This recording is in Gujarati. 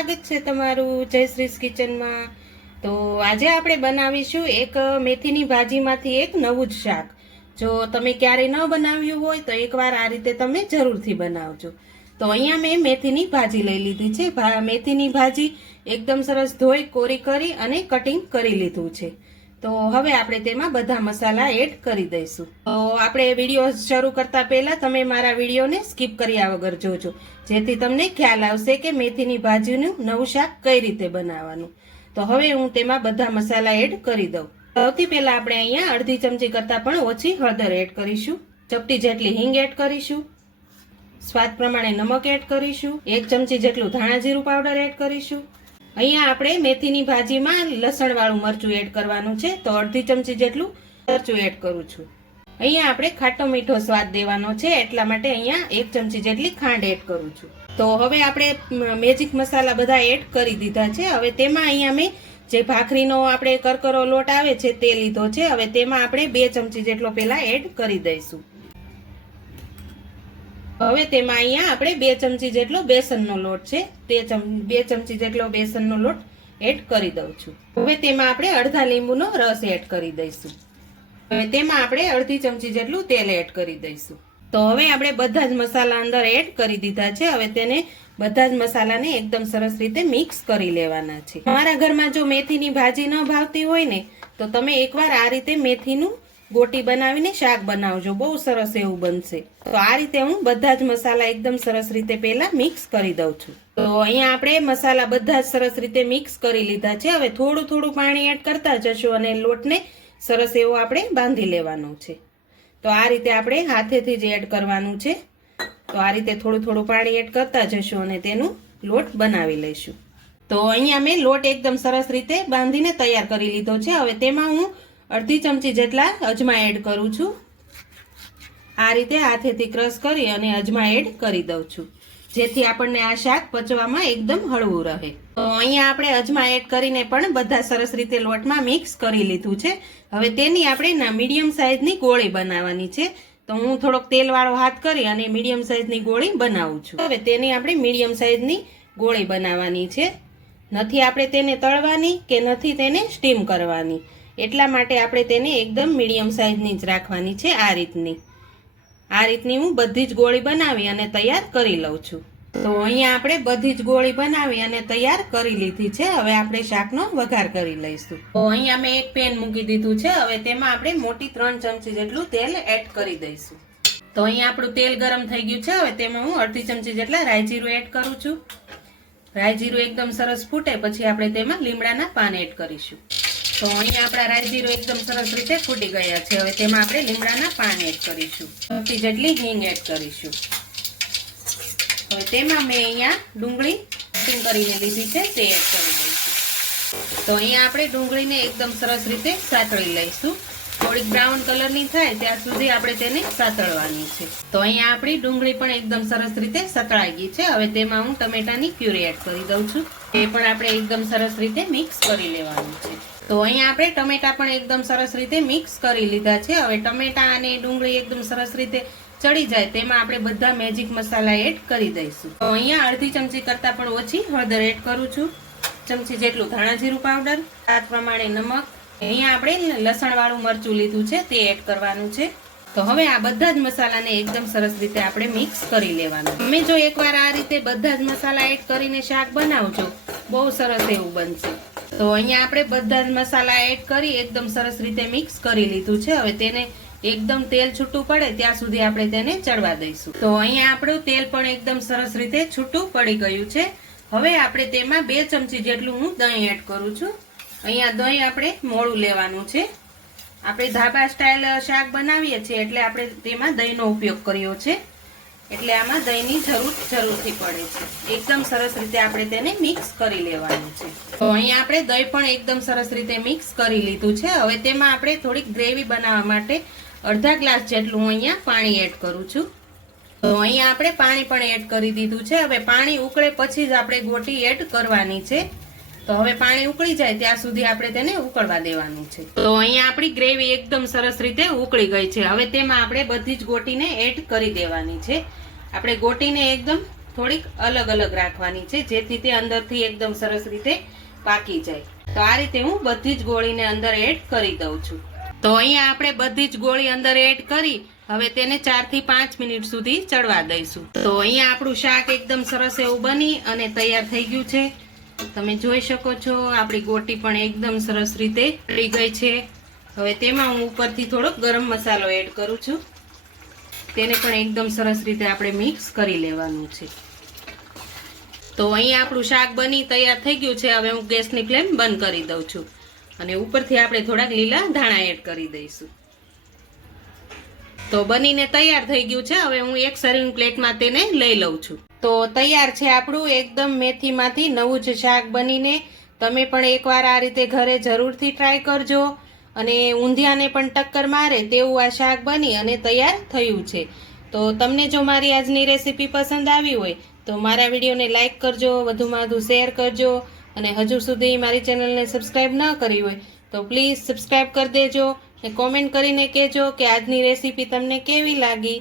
સ્વાગત છે તમારું જયશ્રીસ કિચનમાં। તો આજે આપણે બનાવીશું એક મેથીની ભાજીમાંથી એક નવું જ શાક। જો તમે ક્યારેય ન બનાવ્યું હોય તો એકવાર આ રીતે તમે જરૂરથી બનાવજો। તો અહીંયા મેં મેથીની ભાજી લઈ લીધી છે। મેથીની ભાજી એકદમ સરસ ધોઈ કોરી કરી અને કટિંગ કરી લીધું છે। તો હવે આપણે તેમાં બધા મસાલા એડ કરી દઈશું। તો આપણે વિડીયો શરૂ કરતા પહેલા તમે મારા વિડીયોને સ્કીપ કર્યા વગર જોજો, જેથી તમને ખ્યાલ આવશે કે મેથીની ભાજીનું નવું શાક કઈ રીતે બનાવવાનું। તો હવે હું તેમાં બધા મસાલા એડ કરી દઉં। સૌથી પહેલા આપણે અહીંયા અડધી ચમચી કરતાં પણ ઓછી હળદર એડ કરીશું, ચપટી જેટલી હિંગ એડ કરીશું, સ્વાદ પ્રમાણે નમક એડ કરીશું, 1 ચમચી જેટલું ધાણા જીરું પાવડર એડ કરીશું। અહીંયા આપણે મેથીની ભાજીમાં લસણવાળું મરચું એડ કરવાનું છે, તો અડધી ચમચી જેટલું મરચું એડ કરું છું। અહીંયા આપણે ખાટો મીઠો સ્વાદ દેવાનો છે, એટલા માટે અહીંયા 1 ચમચી જેટલી ખાંડ એડ કરું છું। તો હવે આપણે મેજિક મસાલા બધા એડ કરી દીધા છે। હવે તેમાં અહીંયા મેં જે ભાખરીનો આપણે કરકરો લોટ આવે છે તે લીધો છે। હવે તેમાં આપણે 2 ચમચી જેટલો પહેલા એડ કરી દઈશું। હવે તેમાં અહીંયા આપણે 2 ચમચી જેટલો બેસનનો લોટ છે, તે 2 ચમચી જેટલો બેસનનો લોટ એડ કરી દઉં છું। હવે તેમાં આપણે અડધા લીંબુનો રસ એડ કરી દઈશું। હવે તેમાં આપણે અડધી ચમચી જેટલું તેલ એડ કરી દઈશું। તો હવે આપણે બધા જ મસાલા અંદર એડ કરી દીધા છે। હવે તેને બધા જ મસાલાને એકદમ સરસ રીતે મિક્સ કરી લેવાના છે। તમારા ઘરમાં જો મેથીની ભાજી ન ભાવતી હોય ને તો તમે એકવાર આ રીતે મેથીનું ગોટી બનાવીને શાક બનાવજો, બહુ સરસ એવું બનશે। તો આ રીતે હું બધા જ મસાલા એકદમ સરસ રીતે પહેલા મિક્સ કરી દઉં છું। તો અહીંયા આપણે મસાલા બધા જ સરસ રીતે મિક્સ કરી લીધા છે। હવે થોડું થોડું પાણી એડ કરતા જશું અને લોટને સરસ એવો આપણે બાંધી લેવાનો છે। તો આ રીતે આપણે હાથેથી જ એડ કરવાનું છે। તો આ રીતે થોડું થોડું પાણી એડ કરતા જશું અને તેનું લોટ બનાવી લઈશું। તો અહીંયા મેં લોટ એકદમ સરસ રીતે બાંધીને તૈયાર કરી લીધો છે। હવે તેમાં હું અડધી ચમચી જેટલા અજમા એડ કરું છું। આ રીતે હાથેથી ક્રશ કરી અને અજમા એડ કરી દઉં છું, જેથી આપણને આ શાક પચવામાં એકદમ હળવું રહે। તો અહીંયા આપણે અજમા એડ કરીને પણ બધા સરસ રીતે લોટમાં મિક્સ કરી લીધું છે। હવે તેની આપણે મીડિયમ સાઇઝની ગોળી બનાવવાની છે। તો હું થોડોક તેલવાળો હાથ કરી અને મીડિયમ સાઇઝની ગોળી બનાવું છું। હવે તેની આપણે મીડિયમ સાઇઝની ગોળી બનાવવાની છે, નથી આપણે તેને તળવાની કે નથી તેને સ્ટીમ કરવાની, એટલા માટે આપણે તેને એકદમ મીડિયમ સાઇઝની જ રાખવાની છે। આ રીતની હું બધી જ ગોળી બનાવી અને તૈયાર કરી લઉં છું। તો અહીંયા આપણે બધી જ ગોળી બનાવી અને તૈયાર કરી લીધી છે। હવે આપણે શાકનો વઘાર કરી લઈશું। તો અહીંયા મેં એક પેન મૂકી દીધું છે। હવે તેમાં આપણે મોટી 3 ચમચી જેટલું તેલ એડ કરી દઈશું। તો અહીંયા આપણું તેલ ગરમ થઈ ગયું છે। હવે તેમાં હું અડધી ચમચી જેટલા રાઈ જીરું એડ કરું છું। રાઈ જીરું એકદમ સરસ ફૂટે પછી આપણે તેમાં લીમડાના પાન એડ કરીશું। તો અહીંયા આપણા રાઈ જીરું એકદમ સરસ રીતે ફૂટી ગયા છે। હવે તેમાં આપણે લીમડાના પાન એડ કરીશું, ચમચી જેટલી હિંગ એડ કરીશું। હવે તેમાં મેં અહીંયા ડુંગળી કટિંગ કરીને લીધી છે તે એડ કરી દઈશું। તો અહીંયા આપણે ડુંગળીને એકદમ સરસ રીતે સાતળી લઈશું, થોડીક બ્રાઉન કલરની થાય ત્યાં સુધી આપણે તેને સાતળવાની છે। તો અહીંયા આપણી ડુંગળી પણ એકદમ સરસ રીતે સાતળાઈ ગઈ છે। હવે તેમાં હું ટમેટાની પ્યુરી એડ કરી દઉં છું, એ પણ આપણે એકદમ સરસ રીતે મિક્સ કરી લેવાનું છે। તો અહીંયા આપણે ટમેટા પણ એકદમ સરસ રીતે મિક્સ કરી લીધા છે। હવે ટમેટા અને ડુંગળી એકદમ સરસ રીતે ચડી જાય તેમાં આપણે બધા મેજિક મસાલા એડ કરી દઈશું। તો અહીંયા અડધી ચમચી કરતાં પણ ઓછી હળદર એડ કરું છું, ચમચી જેટલું ધાણા જીરું પાવડર, સ્વાદ પ્રમાણે નમક, અહીંયા આપણે લસણવાળું મરચું લીધું છે તે એડ કરવાનું છે। તો હવે આ બધા જ મસાલાને એકદમ સરસ રીતે આપણે મિક્સ કરી લેવાનું। તમે જો એકવાર આ રીતે બધા જ મસાલા એડ કરીને શાક બનાવજો, બહુ સરસ એવું બનશે। તો અહીંયા આપણે બધા જ મસાલા એડ કરી એકદમ સરસ રીતે મિક્સ કરી લીધું છે। હવે તેને એકદમ તેલ છૂટું પડે ત્યાં સુધી આપણે તેને ચડવા દઈશું। તો અહીંયા આપણું તેલ પણ એકદમ સરસ રીતે છૂટું પડી ગયું છે। હવે આપણે તેમાં 2 ચમચી જેટલું હું દહીં એડ કરું છું। અહીંયા દહીં આપણે મોળું લેવાનું છે। આપણે ધાબા સ્ટાઇલ શાક બનાવીએ છીએ એટલે આપણે તેમાં દહીંનો ઉપયોગ કર્યો છે, એટલે આમાં દહીંની જરૂરથી પડે છે। એકદમ સરસ રીતે આપણે તેને મિક્સ કરી લેવાનું છે। તો અહીંયા આપણે દહીં પણ એકદમ સરસ રીતે મિક્સ કરી લીધું છે। હવે તેમાં આપણે થોડીક ગ્રેવી બનાવવા માટે અડધા ગ્લાસ જેટલું અહીંયા પાણી એડ કરું છું। તો અહીંયા આપણે પાણી પણ એડ કરી દીધું છે। હવે પાણી ઉકળે પછી જ આપણે ગોટી એડ કરવાની છે। તો હવે પાણી ઉકળી જાય ત્યાં સુધી આપણે તેને ઉકળવા દેવાનું છે। તો અહીંયા આપણી ગ્રેવી એકદમ સરસ રીતે ઉકળી ગઈ છે। હવે તેમાં આપણે બધી જ ગોટીને એડ કરી દેવાની છે। આપણે ગોટીને એકદમ થોડીક અલગ અલગ રાખવાની છે, જેથી તે અંદરથી એકદમ સરસ રીતે પાકી જાય. તો આ રીતે હું બધી જ ગોળીને અંદર એડ કરી દઉં છું. તો અહીંયા આપણે બધી જ ગોળી અંદર એડ કરી હવે તેને 4 થી 5 મિનિટ સુધી ચડવા દઈશું. તો અહીંયા આપણું શાક એકદમ સરસ એવું બની અને તૈયાર થઈ ગયું છે. તમે જોઈ શકો છો આપણી ગોટી પણ એકદમ સરસ રીતે તળી ગઈ છે. હવે તેમાં હું ઉપરથી થોડોક ગરમ મસાલો એડ કરું છું. તેને પણ એકદમ સરસ રીતે આપણે મિક્સ કરી લેવાનું છે. તો અહીંયા આપણું શાક બની તૈયાર થઈ ગયું છે. હવે હું ગેસની ફ્લેમ બંધ કરી દઉં છું અને ઉપરથી આપણે થોડાક લીલા ધાણા એડ કરી દઈશું. તો બનીને તૈયાર થઈ ગયું છે. હવે હું એક સર્વિંગ પ્લેટમાં તેને લઈ લઉં છું. તો તૈયાર છે આપણું એકદમ મેથીમાંથી નવું જ શાક બનીને. તમે પણ એકવાર આ રીતે ઘરે જરૂરથી ટ્રાય કરજો અને ઊંધિયાને પણ ટક્કર મારે તેવું આ શાક બની અને તૈયાર થયું છે. તો તમને જો મારી આજની રેસીપી પસંદ આવી હોય તો મારા વિડીયોને લાઈક કરજો, વધુમાં વધુ શેર કરજો અને હજુ સુધી મારી ચેનલને સબસ્ક્રાઈબ ન કરી હોય તો પ્લીઝ સબસ્ક્રાઈબ કરી દેજો અને કોમેન્ટ કરીને કહેજો કે આજની રેસીપી તમને કેવી લાગી.